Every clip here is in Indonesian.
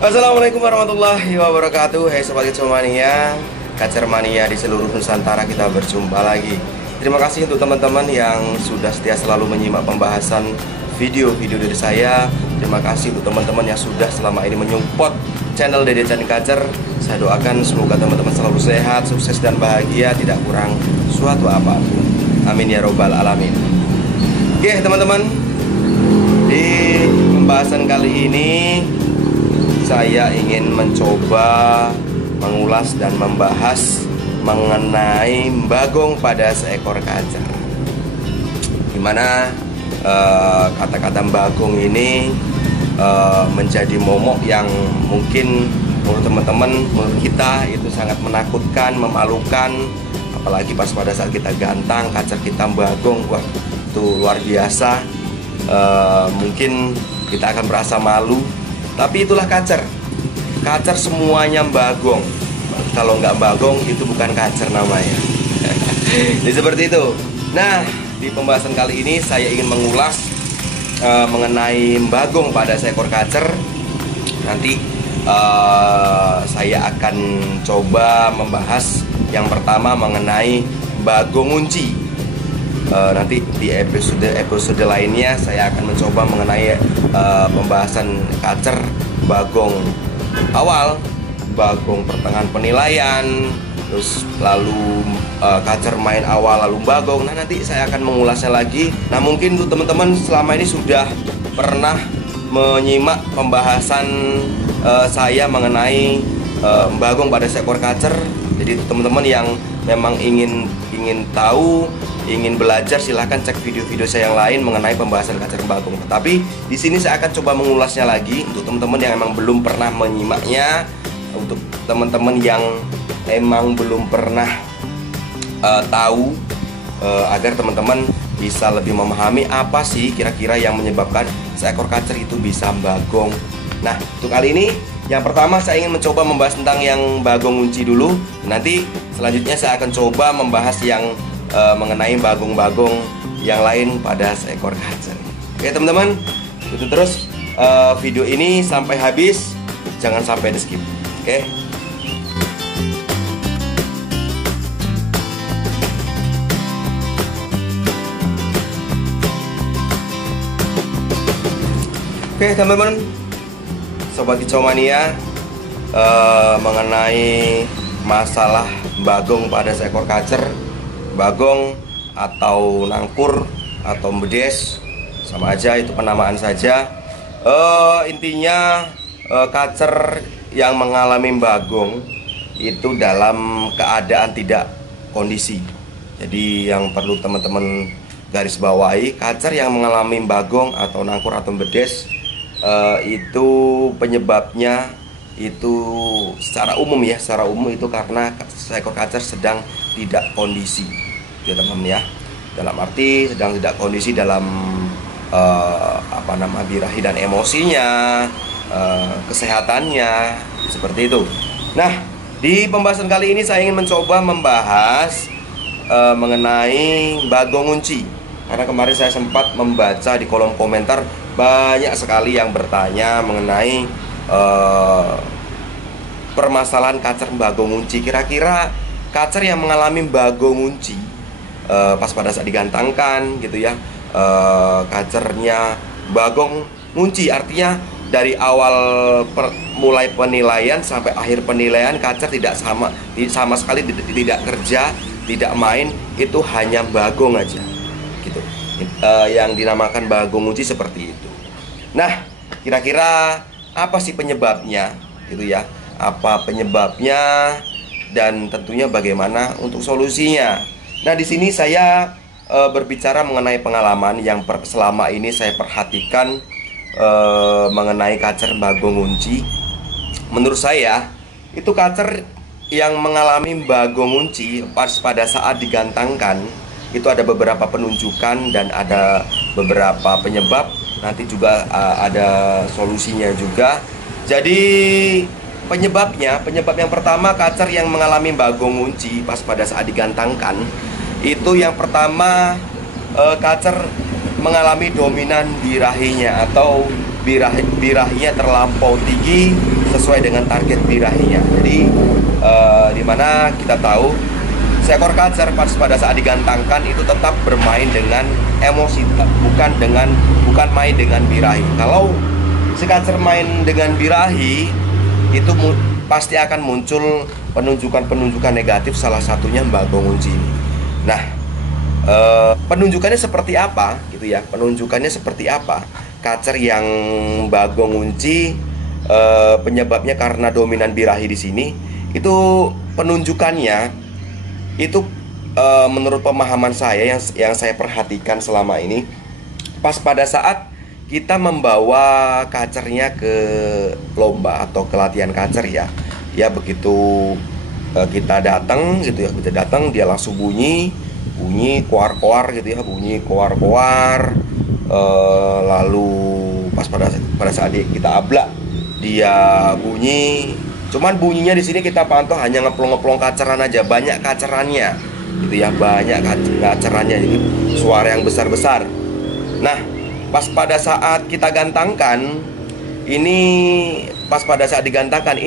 Assalamualaikum warahmatullahi wabarakatuh. Hai Sobat Kicau Mania, Kacer Mania di seluruh Nusantara, kita berjumpa lagi. Terima kasih untuk teman-teman yang sudah setia selalu menyimak pembahasan video-video dari saya. Terima kasih untuk teman-teman yang sudah selama ini menyupport channel Dede Chan Kacer. Saya doakan semoga teman-teman selalu sehat, sukses dan bahagia, tidak kurang suatu apapun. Amin ya robbal alamin. Oke teman-teman, di pembahasan kali ini saya ingin mencoba mengulas dan membahas mengenai bagong pada seekor kacer. Dimana kata-kata bagong ini menjadi momok yang mungkin menurut teman-teman, menurut kita itu sangat menakutkan, memalukan. Apalagi pas pada saat kita gantang, kacer kita bagong, wah itu luar biasa. Mungkin kita akan merasa malu. Tapi itulah kacer. Kacer semuanya bagong. Kalau nggak bagong itu bukan kacer namanya. Jadi seperti itu. Nah, di pembahasan kali ini saya ingin mengulas mengenai bagong pada seekor kacer. Nanti saya akan coba membahas yang pertama mengenai bagong unci. Nanti di episode lainnya saya akan mencoba mengenai pembahasan kacer bagong awal, bagong pertengahan penilaian, terus lalu kacer main awal lalu bagong. Nah nanti saya akan mengulasnya lagi. Nah mungkin untuk teman-teman selama ini sudah pernah menyimak pembahasan saya mengenai bagong pada seekor kacer. Jadi teman-teman yang memang ingin tahu, ingin belajar, silahkan cek video-video saya yang lain mengenai pembahasan kacer bagong. Tapi di sini saya akan coba mengulasnya lagi untuk teman-teman yang memang belum pernah menyimaknya, untuk teman-teman yang memang belum pernah tahu, agar teman-teman bisa lebih memahami apa sih kira-kira yang menyebabkan seekor kacer itu bisa bagong. Nah, untuk kali ini yang pertama saya ingin mencoba membahas tentang yang bagong unci dulu. Nanti selanjutnya saya akan coba membahas yang mengenai bagong-bagong yang lain pada seekor kacer. Oke teman-teman, ikuti terus video ini sampai habis, jangan sampai di skip. Oke. Oke teman-teman, Sobat Kicau Mania, mengenai masalah bagong pada seekor kacer, bagong atau nangkur atau bedes sama aja, itu penamaan saja. Intinya kacer yang mengalami bagong itu dalam keadaan tidak kondisi. Jadi yang perlu teman-teman garis bawahi, kacer yang mengalami bagong atau nangkur atau bedes itu penyebabnya itu secara umum ya, secara umum itu karena seekor kacer sedang tidak kondisi, ya teman-teman ya. Dalam arti sedang tidak kondisi dalam birahi dan emosinya, kesehatannya, seperti itu. Nah, di pembahasan kali ini saya ingin mencoba membahas mengenai bagong unci. Karena kemarin saya sempat membaca di kolom komentar banyak sekali yang bertanya mengenai permasalahan kacer bagong unci. Kira-kira kacer yang mengalami bagong unci pas pada saat digantangkan gitu ya, kacernya bagong unci, artinya dari awal mulai penilaian sampai akhir penilaian kacer tidak sama sekali tidak kerja, tidak main, itu hanya bagong aja gitu. Yang dinamakan bagong unci seperti itu. Nah, kira-kira apa sih penyebabnya gitu ya? Apa penyebabnya dan tentunya bagaimana untuk solusinya. Nah, di sini saya berbicara mengenai pengalaman yang selama ini saya perhatikan mengenai kacer bagong unci. Menurut saya itu kacer yang mengalami bagong unci pada saat digantangkan itu ada beberapa penunjukan dan ada beberapa penyebab. Nanti juga ada solusinya juga. Jadi penyebab yang pertama, kacer yang mengalami bagong unci pas pada saat digantangkan itu yang pertama, kacer mengalami dominan birahinya atau birahinya terlampau tinggi sesuai dengan target birahinya. Jadi dimana kita tahu seekor kacer pada saat digantangkan itu tetap bermain dengan emosi, bukan main dengan birahi. Kalau si kacer main dengan birahi, itu pasti akan muncul penunjukan negatif, salah satunya bagong ngunci. Nah, penunjukannya seperti apa gitu ya? Penunjukannya seperti apa? Kacer yang bagong ngunci, penyebabnya karena dominan birahi di sini. Itu penunjukannya itu menurut pemahaman saya yang saya perhatikan selama ini, pas pada saat kita membawa kacernya ke lomba atau ke latihan kacer ya begitu kita datang gitu ya, kita datang dia langsung bunyi koar-koar gitu ya, bunyi koar-koar, lalu pas pada saat kita ablak dia bunyi. Cuman bunyinya di sini kita pantau hanya ngeplong-ngeplong kaceran aja, banyak kacerannya gitu ya, banyak kacerannya, jadi suara yang besar-besar. Nah, pas pada saat kita gantangkan ini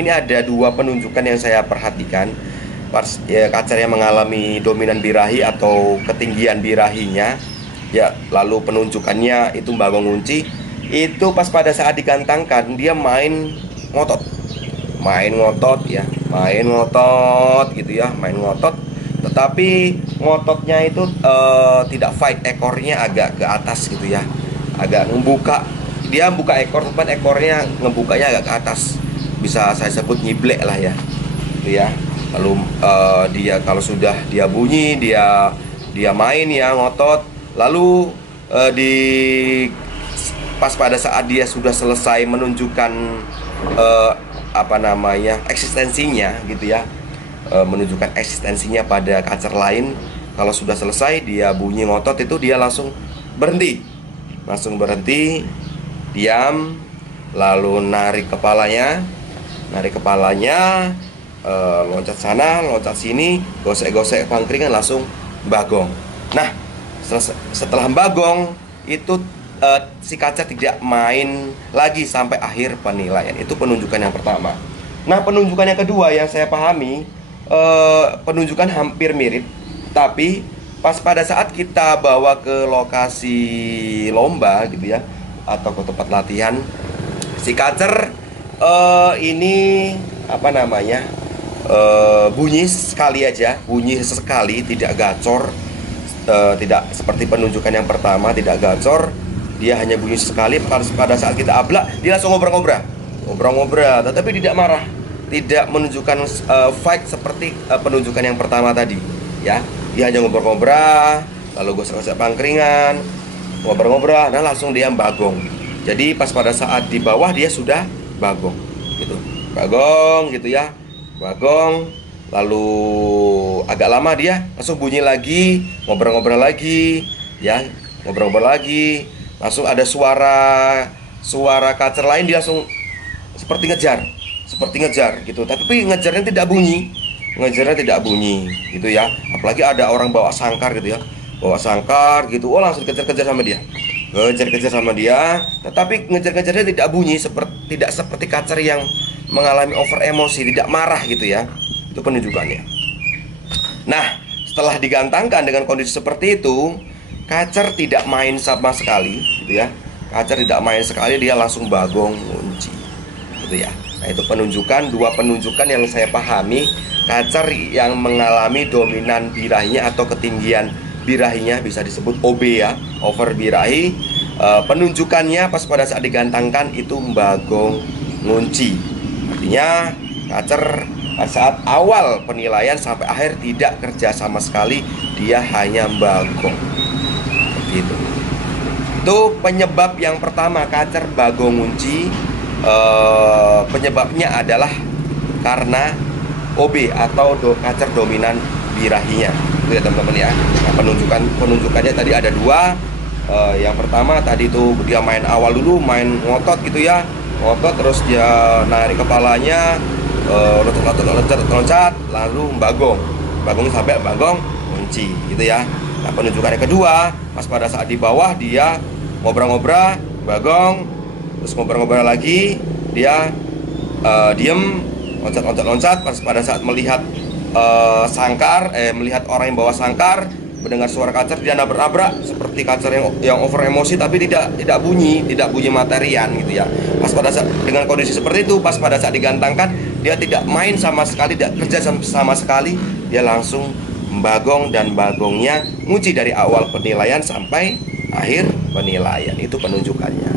ada dua penunjukan yang saya perhatikan. Pas ya, kacer yang mengalami dominan birahi atau ketinggian birahinya ya, lalu penunjukannya itu bagong ngunci. Itu pas pada saat digantangkan dia main ngotot gitu ya, main ngotot. Tetapi ngototnya itu tidak fight, ekornya agak ke atas gitu ya, agak membuka. Dia buka ekor, tempat ekornya ngebukanya agak ke atas, bisa saya sebut nyiblek lah ya gitu ya. Lalu dia kalau sudah dia bunyi, dia main ya, ngotot. Lalu pas pada saat dia sudah selesai menunjukkan eksistensinya gitu ya, menunjukkan eksistensinya pada kacer lain. Kalau sudah selesai dia bunyi ngotot, itu dia langsung berhenti, diam, lalu narik kepalanya, loncat sana, loncat sini, gosek-gosek pangkringan, langsung bagong. Nah, setelah bagong itu si kacer tidak main lagi sampai akhir penilaian. Itu penunjukan yang pertama. Nah, penunjukan yang kedua yang saya pahami, penunjukan hampir mirip, tapi pas pada saat kita bawa ke lokasi lomba gitu ya, atau ke tempat latihan, si kacer ini bunyi sekali aja, tidak gacor, tidak seperti penunjukan yang pertama, tidak gacor, dia hanya bunyi sekali. Pada saat kita ablak dia langsung ngobrol-ngobrol, tetapi tidak marah, tidak menunjukkan fight seperti penunjukan yang pertama tadi ya. Dia hanya ngobrol-ngobrol, lalu gosek-gosek pangkringan, ngobrol-ngobrol, nah langsung dia bagong. Jadi pas pada saat di bawah dia sudah bagong gitu, bagong. Lalu agak lama dia langsung bunyi lagi, ngobrol-ngobrol lagi ya, langsung ada suara kacer lain, dia langsung seperti ngejar gitu, tapi ngejarnya tidak bunyi gitu ya. Apalagi ada orang bawa sangkar gitu, oh langsung dikejar-kejar sama dia, tetapi ngejar-ngejarnya tidak bunyi, tidak seperti kacer yang mengalami over emosi, tidak marah gitu ya. Itu penunjukannya. Nah, setelah digantangkan dengan kondisi seperti itu, kacer tidak main sama sekali gitu ya. Dia langsung bagong ngunci gitu ya. Nah, itu dua penunjukan yang saya pahami kacer yang mengalami dominan birahinya atau ketinggian birahinya, bisa disebut OB ya, over birahi. Penunjukannya pas pada saat digantangkan itu bagong ngunci. Artinya kacer saat awal penilaian sampai akhir tidak kerja sama sekali, dia hanya bagong seperti itu. Itu penyebab yang pertama, kacer bagong ngunci. Penyebabnya adalah karena OB atau kacer dominan birahinya. Itu ya teman-teman ya. Nah, penunjukannya tadi ada dua. Yang pertama tadi itu dia main awal dulu, main ngotot gitu ya, terus dia narik kepalanya, loncat, lalu bagong sampai bagong kunci gitu ya. Nah, penunjukan yang kedua pas pada saat di bawah dia ngobrol-ngobrol, bagong, terus ngobrol-ngobrol lagi, dia diem, loncat-loncat-loncat. Pas pada saat melihat melihat orang yang bawa sangkar, mendengar suara kacer, dia nabrak-nabrak seperti kacer yang over emosi, tapi tidak bunyi materian gitu ya. Pas pada saat dengan kondisi seperti itu, pas pada saat digantangkan, dia tidak main sama sekali, tidak kerja sama sekali, dia langsung membagong, dan bagongnya ngunci dari awal penilaian sampai akhir penilaian. Itu penunjukannya.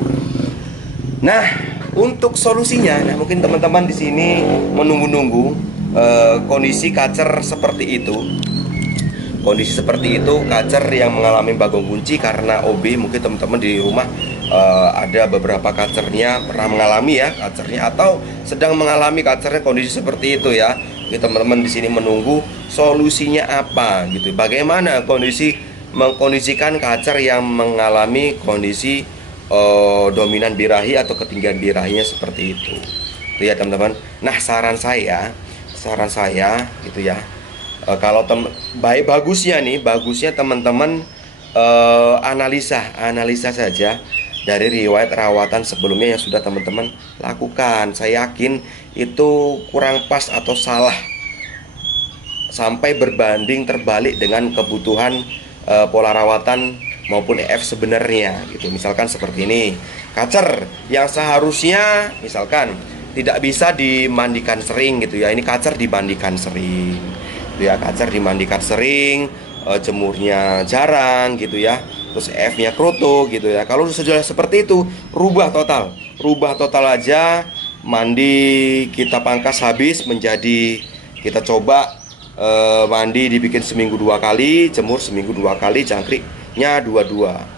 Nah, untuk solusinya, nah mungkin teman-teman di sini menunggu-nunggu kondisi kacer seperti itu. Kondisi seperti itu, kacer yang mengalami bagong kunci karena OB. Mungkin teman-teman di rumah ada beberapa kacernya pernah mengalami ya kacernya, atau sedang mengalami kacernya kondisi seperti itu ya. Jadi teman-teman di sini menunggu solusinya apa gitu. Bagaimana mengkondisikan kacer yang mengalami kondisi dominan birahi atau ketinggian birahinya seperti itu. Itu ya teman-teman. Nah, saran saya gitu ya. Kalau bagusnya teman-teman analisa saja dari riwayat rawatan sebelumnya yang sudah teman-teman lakukan. Saya yakin itu kurang pas atau salah sampai berbanding terbalik dengan kebutuhan pola rawatan maupun EF sebenarnya gitu. Misalkan seperti ini, kacer yang seharusnya misalkan tidak bisa dimandikan sering gitu ya, ini kacer dimandikan sering gitu ya, kacer dimandikan sering, jemurnya jarang gitu ya, terus EF-nya kroto gitu ya. Kalau sudah seperti itu, rubah total aja. Mandi kita pangkas habis menjadi, kita coba mandi dibikin seminggu 2 kali, jemur seminggu 2 kali, jangkriknya 2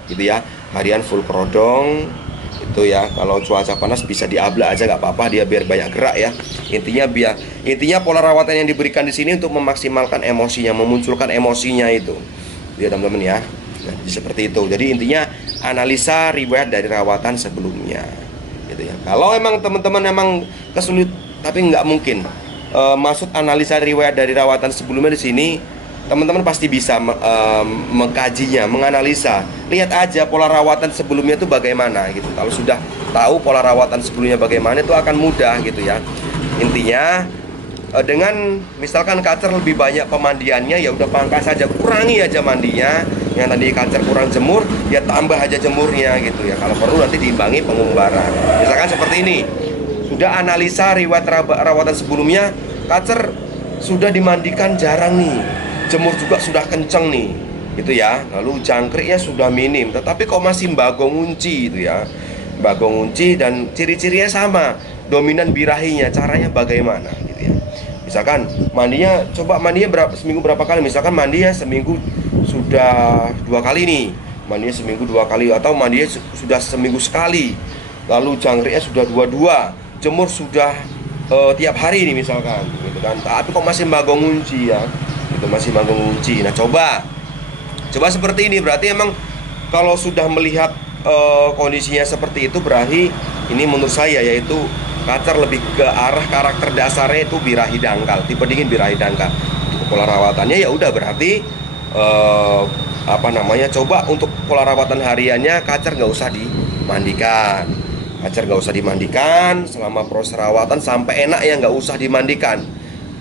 gitu ya, harian full kerodong itu ya. Kalau cuaca panas bisa diabla aja nggak apa-apa, dia biar banyak gerak ya. Intinya pola rawatan yang diberikan di sini untuk memaksimalkan emosinya, memunculkan emosinya itu ya teman-teman ya. Nah, seperti itu. Jadi intinya analisa riwayat dari rawatan sebelumnya gitu ya. Kalau emang teman-teman emang kesulit tapi nggak mungkin maksud analisa riwayat dari rawatan sebelumnya di sini, teman-teman pasti bisa mengkajinya, menganalisa. Lihat aja pola rawatan sebelumnya itu bagaimana gitu. Kalau sudah tahu pola rawatan sebelumnya bagaimana, itu akan mudah gitu ya. Intinya dengan misalkan kacer lebih banyak pemandiannya, ya udah pangkas saja, kurangi aja mandinya. Yang tadi kacer kurang jemur, ya tambah aja jemurnya gitu ya. Kalau perlu nanti diimbangi pengumbaran. Misalkan seperti ini, sudah analisa riwayat rawatan sebelumnya, kacer sudah dimandikan jarang nih, jemur juga sudah kenceng nih gitu ya. Lalu jangkriknya sudah minim, tetapi kok masih bagong ngunci gitu ya. Bagong ngunci dan ciri-cirinya sama, dominan birahinya, caranya bagaimana gitu ya. Misalkan mandinya seminggu berapa kali. Misalkan mandinya seminggu sudah 2 kali nih, mandinya seminggu 2 kali, atau mandinya sudah seminggu sekali. Lalu jangkriknya sudah 2, jemur sudah tiap hari nih misalkan gitu kan, tapi kok masih bagong ngunci ya, itu masih bagong ngunci. Nah, coba seperti ini, berarti emang kalau sudah melihat kondisinya seperti itu, berarti ini menurut saya yaitu kacer lebih ke arah karakter dasarnya itu birahi dangkal, tipe dingin birahi dangkal. Untuk pola rawatannya ya udah berarti coba untuk pola rawatan hariannya kacer nggak usah dimandikan. Kacer nggak usah dimandikan selama proses rawatan sampai enak ya, nggak usah dimandikan.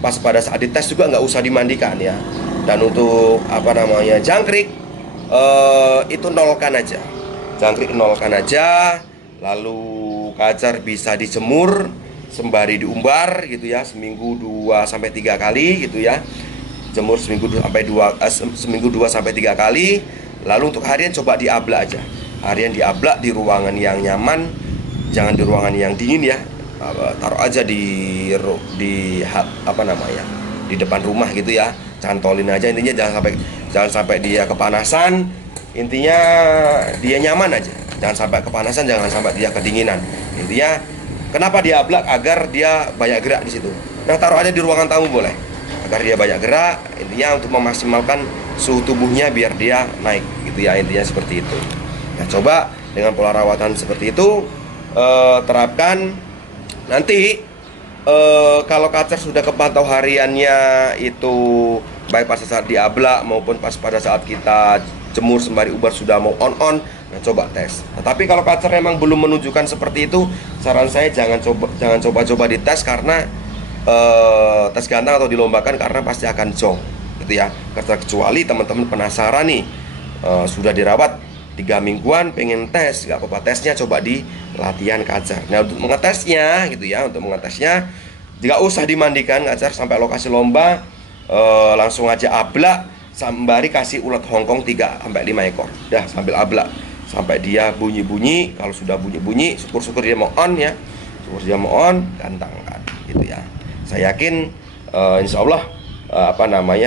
Pas pada saat dites juga nggak usah dimandikan ya. Dan untuk jangkrik itu nolkan aja. Jangkrik nolkan aja. Lalu kacer bisa dijemur sembari diumbar gitu ya, seminggu 2-3 kali gitu ya. Jemur seminggu 2-3 kali. Lalu untuk harian coba diablak aja. Harian diablak di ruangan yang nyaman, jangan di ruangan yang dingin ya. Taruh aja di depan rumah gitu ya. Cantolin aja, intinya jangan sampai dia kepanasan. Intinya dia nyaman aja. Jangan sampai kepanasan, jangan sampai dia kedinginan. Intinya kenapa diablak? Agar dia banyak gerak di situ. Nah, taruh aja di ruangan tamu boleh, agar dia banyak gerak. Intinya untuk memaksimalkan suhu tubuhnya biar dia naik gitu ya, intinya seperti itu. Nah, coba dengan pola rawatan seperti itu terapkan. Nanti kalau kacer sudah kepantau hariannya itu, baik pada saat diablak maupun pada saat kita jemur sembari ubar sudah mau on, Nah, coba tes. Nah, tapi kalau kacer memang belum menunjukkan seperti itu, saran saya jangan coba-coba dites, karena tes gantang atau dilombakan, karena pasti akan jong gitu ya. Kecuali teman-teman penasaran nih, sudah dirawat 3 mingguan pengen tes, nggak apa-apa, tesnya coba di latihan kacer. Nah, untuk mengetesnya gitu ya, untuk mengetesnya nggak usah dimandikan kacer sampai lokasi lomba, langsung aja ablak sembari kasih ulat Hongkong 3-5 ekor. Dah, sambil ablak sampai dia bunyi-bunyi. Kalau sudah bunyi-bunyi, syukur-syukur dia mau on ya. Syukur dia mau on, gantangkan gitu ya. Saya yakin insya Allah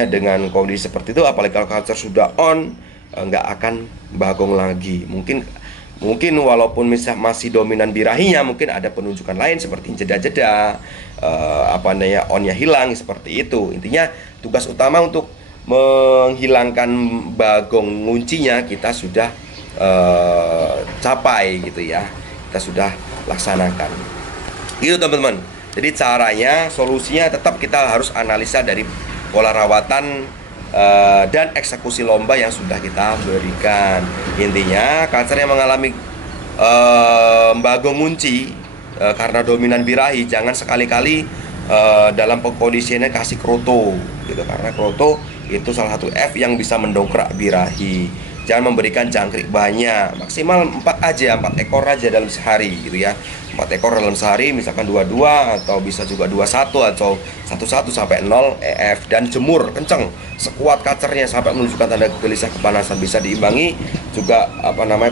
dengan kondisi seperti itu, apalagi kalau kacer sudah on, nggak akan bagong lagi. Mungkin walaupun masih dominan birahinya, mungkin ada penunjukan lain seperti jeda-jeda, onnya hilang seperti itu. Intinya tugas utama untuk menghilangkan bagong nguncinya kita sudah capai gitu ya, kita sudah laksanakan gitu teman-teman. Jadi caranya, solusinya tetap kita harus analisa dari pola rawatan dan eksekusi lomba yang sudah kita berikan. Intinya kacer yang mengalami bagong ngunci karena dominan birahi, jangan sekali-kali dalam kondisinya kasih kroto gitu, karena kroto itu salah satu F yang bisa mendongkrak birahi. Jangan memberikan jangkrik banyak, maksimal 4 ekor aja dalam sehari gitu ya. 4 ekor dalam sehari, misalkan 22 atau bisa juga 21 atau 11 sampai 0 EF, dan jemur kenceng sekuat kacernya sampai menunjukkan tanda gelisah kepanasan. Bisa diimbangi juga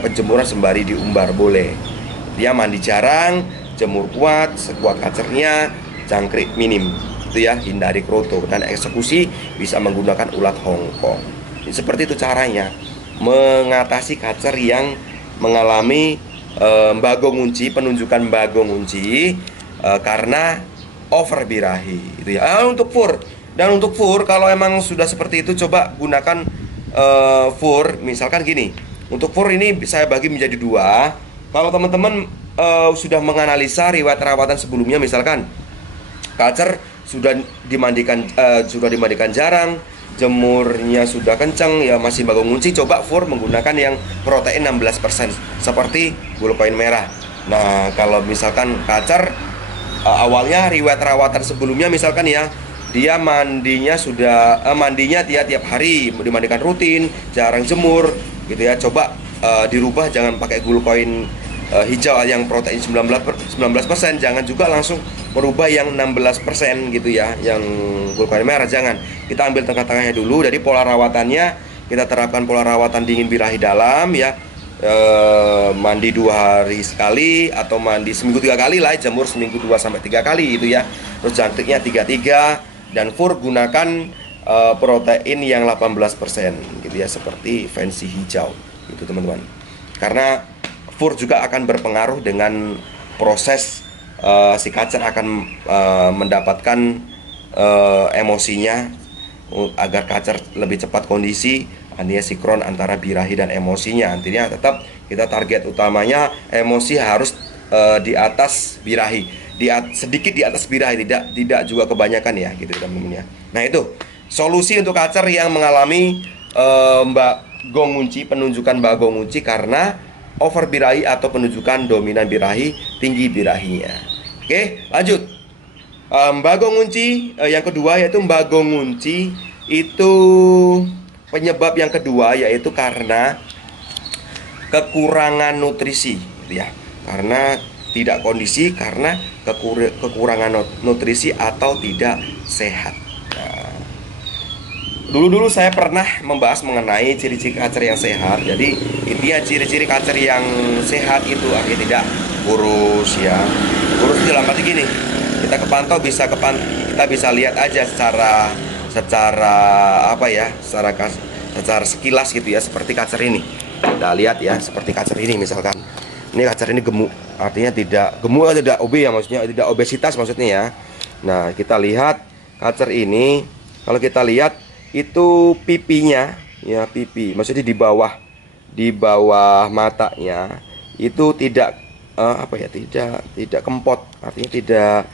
penjemuran sembari diumbar boleh. Dia mandi jarang, jemur kuat, sekuat kacernya, jangkrik minim itu ya, hindari kroto, dan eksekusi bisa menggunakan ulat Hongkong. Seperti itu caranya mengatasi kacer yang mengalami bagong ngunci, penunjukan bagong ngunci karena over birahi itu ya. Untuk fur, kalau emang sudah seperti itu, coba gunakan fur. Misalkan gini, untuk fur ini saya bagi menjadi 2. Kalau teman-teman sudah menganalisa riwayat perawatan sebelumnya, misalkan kacer sudah dimandikan jarang, jemurnya sudah kencang ya, masih bagong ngunci, coba fur menggunakan yang protein 16% seperti gulkoin merah. Nah, kalau misalkan kacer awalnya riwayat rawatan sebelumnya, misalkan ya, dia mandinya tiap hari, dimandikan rutin, jarang jemur gitu ya, coba dirubah, jangan pakai gulkoin hijau yang protein 19%, jangan juga langsung merubah yang 16% gitu ya, yang gulkoin merah jangan. Kita ambil tengah-tengahnya dulu. Jadi pola rawatannya kita terapkan pola rawatan dingin birahi dalam ya, mandi 2 hari sekali atau mandi seminggu 3 kali lah, jemur seminggu 2-3 kali gitu ya. Terus jangkriknya 3 dan fur gunakan protein yang 18% gitu ya, seperti fancy hijau gitu teman-teman. Karena fur juga akan berpengaruh dengan proses si kacer akan mendapatkan emosinya agar kacer lebih cepat kondisi, artinya sinkron antara birahi dan emosinya. Artinya tetap kita target utamanya emosi harus di atas birahi, sedikit di atas birahi, tidak juga kebanyakan ya gitu teman-teman ya. Nah, itu solusi untuk kacer yang mengalami bagong ngunci, penunjukan bagong ngunci karena over birahi atau penunjukan dominan birahi, tinggi birahinya. Oke, lanjut. Bagong ngunci yang kedua, yaitu bagong ngunci itu penyebab yang kedua yaitu karena kekurangan nutrisi gitu ya. Karena tidak kondisi, karena kekurangan nutrisi atau tidak sehat. Dulu saya pernah membahas mengenai ciri-ciri kacer yang sehat. Jadi intinya ciri-ciri kacer yang sehat itu artinya tidak kurus ya. Kurus dalam arti gini, kita kepantau kita bisa lihat aja secara secara sekilas gitu ya, seperti kacer ini. Kita lihat ya, seperti kacer ini misalkan. Ini kacer ini gemuk, artinya tidak gemuk atau tidak obes ya, maksudnya tidak obesitas maksudnya ya. Nah, kita lihat kacer ini, kalau kita lihat itu pipinya ya, pipi maksudnya di bawah matanya itu tidak tidak kempot, artinya tidak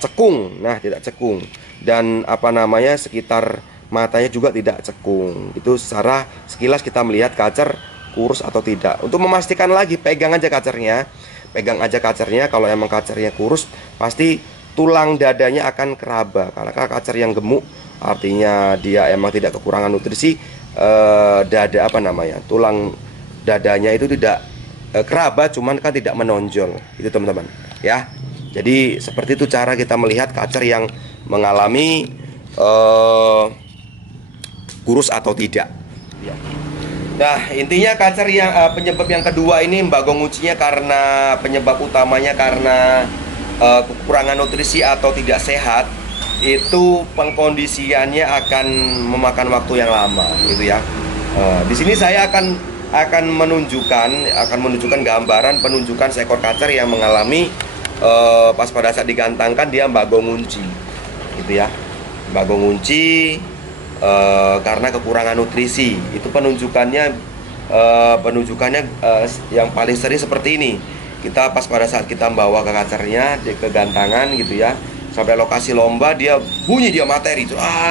cekung. Nah, tidak cekung, dan sekitar matanya juga tidak cekung. Itu secara sekilas kita melihat kacer kurus atau tidak. Untuk memastikan lagi, pegang aja kacernya. Pegang aja kacernya. Kalau emang kacernya kurus, pasti tulang dadanya akan keraba. Karena kacer yang gemuk artinya dia emang tidak kekurangan nutrisi. Dada apa namanya? Tulang dadanya itu tidak keraba, cuman kan tidak menonjol. Itu teman-teman, ya. Jadi seperti itu cara kita melihat kacer yang mengalami kurus atau tidak. Ya. Nah, intinya kacer yang penyebab yang kedua ini mbagong uncinya karena penyebab utamanya karena kekurangan nutrisi atau tidak sehat, itu pengkondisiannya akan memakan waktu yang lama, gitu ya. Di sini saya akan menunjukkan gambaran penunjukan seekor kacer yang mengalami pas pada saat digantangkan dia mbagong unci, gitu ya. Mbagong unci karena kekurangan nutrisi. Itu penunjukannya yang paling sering seperti ini. Kita pas pada saat kita membawa ke kacernya ke gantangan gitu ya, sampai lokasi lomba dia bunyi, dia materi,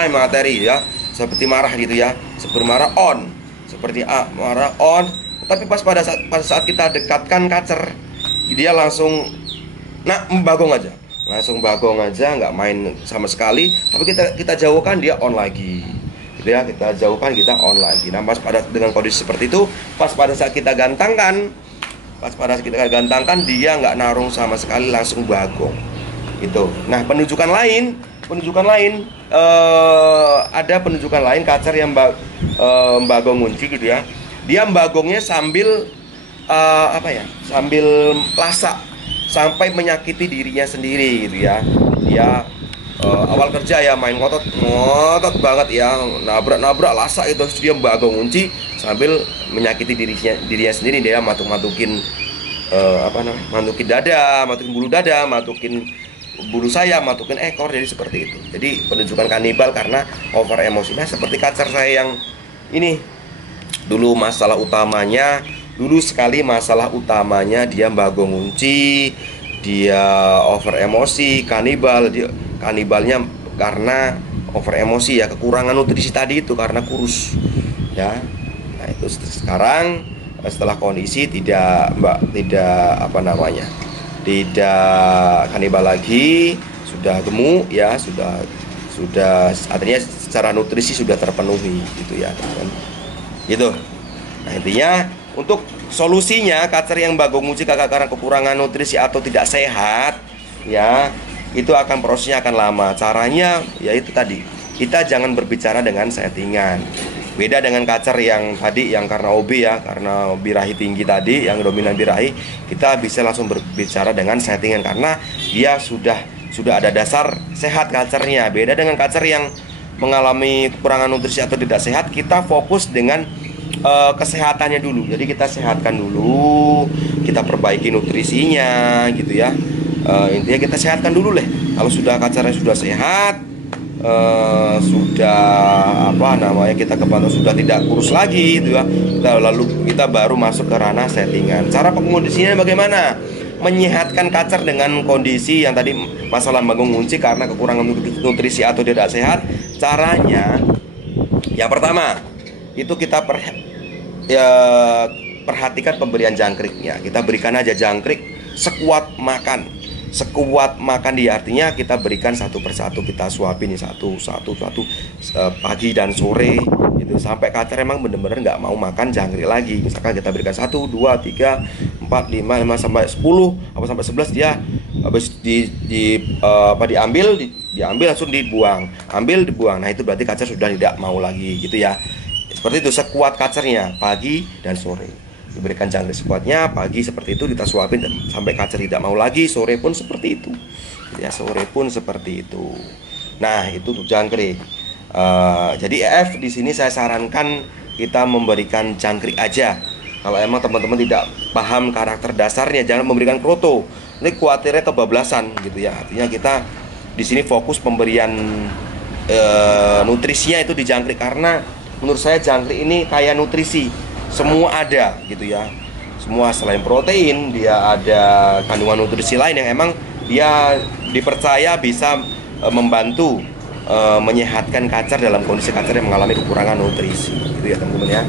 materi ya, seperti marah gitu ya, seperti marah on, seperti marah on. Tapi pas pada saat kita dekatkan kacer, dia langsung bagong aja, nggak main sama sekali. Tapi kita jauhkan, dia on lagi, gitu ya. Kita jauhkan, kita on lagi. Nah, pas pada dengan kondisi seperti itu, pas pada saat kita gantangkan, dia nggak narung sama sekali, langsung bagong. Itu. Nah, penunjukan lain ada penunjukan lain kacer yang mbagong unci gitu ya. Dia mbagongnya sambil sambil lasak, sampai menyakiti dirinya sendiri gitu ya. Dia awal kerja ya main ngotot banget ya, nabrak lasak itu, dia mbagong unci sambil menyakiti dirinya sendiri. Dia matukin matukin dada, matukin bulu dada, matukin bulu sayap, matukin ekor. Jadi seperti itu. Jadi penunjukan kanibal karena over emosi. Nah, seperti kacer saya yang ini dulu masalah utamanya dia mbagong unci, dia over emosi, kanibalnya karena over emosi ya, kekurangan nutrisi tadi itu karena kurus ya. Nah, itu sekarang setelah kondisi tidak kanibal lagi, sudah gemuk ya, sudah artinya secara nutrisi sudah terpenuhi gitu ya teman-teman. Gitu. Nah, intinya untuk solusinya kacer yang mbagong unci karena kekurangan nutrisi atau tidak sehat ya, itu prosesnya akan lama. Caranya ya itu tadi, kita jangan berbicara dengan settingan. Beda dengan kacer yang tadi yang karena OB ya, karena birahi tinggi tadi, yang dominan birahi, kita bisa langsung berbicara dengan settingan karena dia sudah ada dasar sehat kacernya. Beda dengan kacer yang mengalami kekurangan nutrisi atau tidak sehat, kita fokus dengan kesehatannya dulu. Jadi kita sehatkan dulu, kita perbaiki nutrisinya gitu ya. Intinya kita sehatkan dulu Kalau sudah kacernya sudah sehat, kita kepantau sudah tidak kurus lagi gitu ya, lalu kita baru masuk ke ranah settingan. Cara pengkondisinya bagaimana? Menyehatkan kacer dengan kondisi yang tadi masalah mbagong unci karena kekurangan nutrisi atau tidak sehat. Caranya yang pertama itu kita perhatikan pemberian jangkriknya. Kita berikan aja jangkrik sekuat makan dia, artinya kita berikan satu persatu, kita suapin satu pagi dan sore gitu, sampai kacer emang bener-bener nggak mau makan jangkrik lagi. Misalkan kita berikan 1, 2, 3, 4, 5 sampai 10 sampai 11, dia habis diambil langsung dibuang. Nah, itu berarti kacer sudah tidak mau lagi gitu ya. Seperti itu, sekuat kacernya pagi dan sore. Diberikan jangkrik sekuatnya, pagi seperti itu kita suapin sampai kacer tidak mau lagi, sore pun seperti itu. Ya, sore pun seperti itu. Nah, itu untuk jangkrik. Jadi EF di sini saya sarankan kita memberikan jangkrik aja. Kalau emang teman-teman tidak paham karakter dasarnya, jangan memberikan kroto. Ini khawatirnya kebablasan gitu ya. Artinya kita di sini fokus pemberian nutrisinya itu di jangkrik, karena menurut saya jangkrik ini kayak nutrisi, semua ada gitu ya. Semua selain protein, dia ada kandungan nutrisi lain yang emang dia dipercaya bisa membantu menyehatkan kacer dalam kondisi kacer yang mengalami kekurangan nutrisi gitu ya teman-teman ya.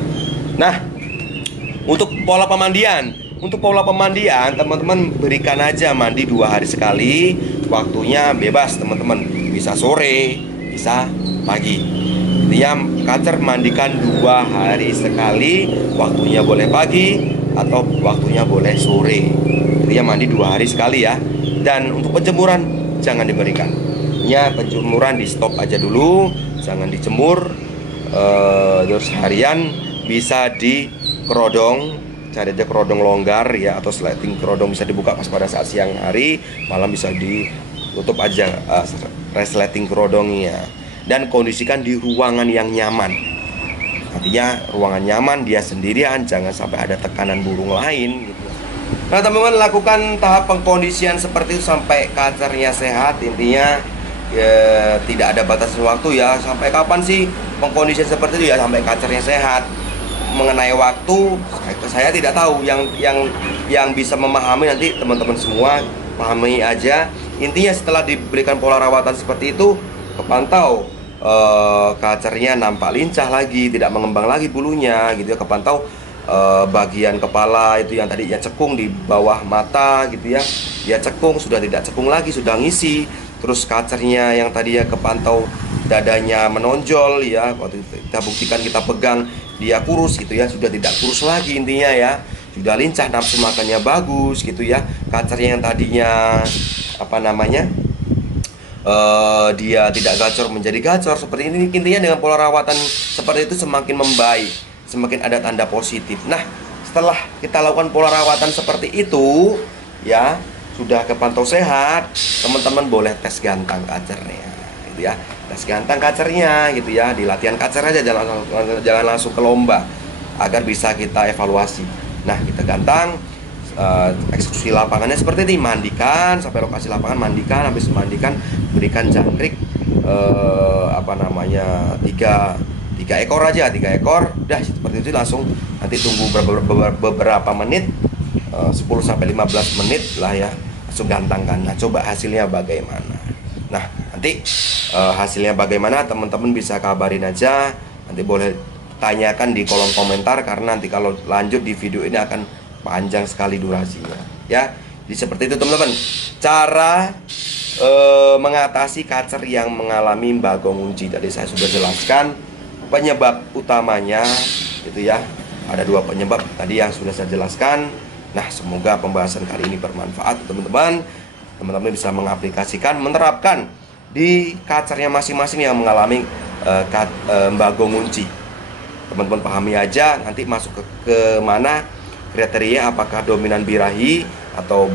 Nah, Untuk pola pemandian, teman-teman berikan aja mandi 2 hari sekali. Waktunya bebas teman-teman, bisa sore, bisa pagi. Dia kacer mandikan 2 hari sekali. Waktunya boleh pagi atau waktunya boleh sore. Dia mandi 2 hari sekali ya. Dan untuk penjemuran jangan diberikan. Ya, penjemuran di stop aja dulu, jangan dijemur. Terus harian bisa di kerodong, cari aja kerodong longgar ya, atau sleting kerodong bisa dibuka pas pada saat siang hari, malam bisa ditutup aja resleting kerodongnya. Dan kondisikan di ruangan yang nyaman. Artinya ruangan nyaman, dia sendirian, jangan sampai ada tekanan burung lain gitu. Nah teman-teman, lakukan tahap pengkondisian seperti itu sampai kacernya sehat. Intinya ya, tidak ada batas waktu ya. Sampai kapan sih pengkondisian seperti itu ya? Sampai kacernya sehat. Mengenai waktu saya tidak tahu. Yang bisa memahami nanti teman-teman semua pahami aja. Intinya setelah diberikan pola rawatan seperti itu, kepantau kacernya nampak lincah lagi, tidak mengembang lagi bulunya gitu ya. Kepantau bagian kepala itu yang tadinya cekung di bawah mata gitu ya, dia cekung sudah tidak cekung lagi, sudah ngisi. Terus kacernya yang tadinya kepantau dadanya menonjol ya, waktu kita buktikan, kita pegang dia kurus gitu ya, sudah tidak kurus lagi intinya ya, sudah lincah, nafsu makannya bagus gitu ya. Kacernya yang tadinya apa namanya dia tidak gacor menjadi gacor seperti ini. Intinya dengan pola rawatan seperti itu semakin membaik, semakin ada tanda positif. Nah setelah kita lakukan pola rawatan seperti itu ya, sudah kepantau sehat, teman-teman boleh tes gantang kacernya gitu ya. Tes gantang kacernya gitu ya, di latihan kacer aja, jangan langsung ke lomba, agar bisa kita evaluasi. Nah kita gantang, eksekusi lapangannya seperti ini, mandikan sampai lokasi lapangan, mandikan, habis mandikan berikan jangkrik apa namanya tiga ekor aja, 3 ekor udah seperti itu. Langsung nanti tunggu beberapa menit, 10-15 menit lah ya, langsung gantangkan. Nah coba hasilnya bagaimana. Nah nanti hasilnya bagaimana teman-teman bisa kabarin aja, nanti boleh tanyakan di kolom komentar, karena nanti kalau lanjut di video ini akan panjang sekali durasinya ya. Jadi seperti itu teman-teman, cara mengatasi kacer yang mengalami bagong unci. Tadi saya sudah jelaskan penyebab utamanya itu ya, ada 2 penyebab tadi yang sudah saya jelaskan. Nah semoga pembahasan kali ini bermanfaat teman-teman. Teman-teman bisa mengaplikasikan, menerapkan di kacernya masing-masing yang mengalami bagong unci. Teman-teman pahami aja, nanti masuk ke mana kriteria, apakah dominan birahi atau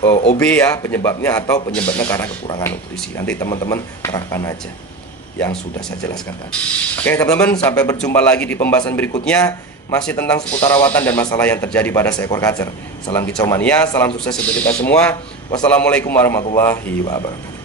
OB ya penyebabnya, atau penyebabnya karena kekurangan nutrisi. Nanti teman-teman terapkan aja yang sudah saya jelaskan tadi. Oke teman-teman, sampai berjumpa lagi di pembahasan berikutnya, masih tentang seputar rawatan dan masalah yang terjadi pada seekor kacer. Salam kicau mania, salam sukses untuk kita semua. Wassalamualaikum warahmatullahi wabarakatuh.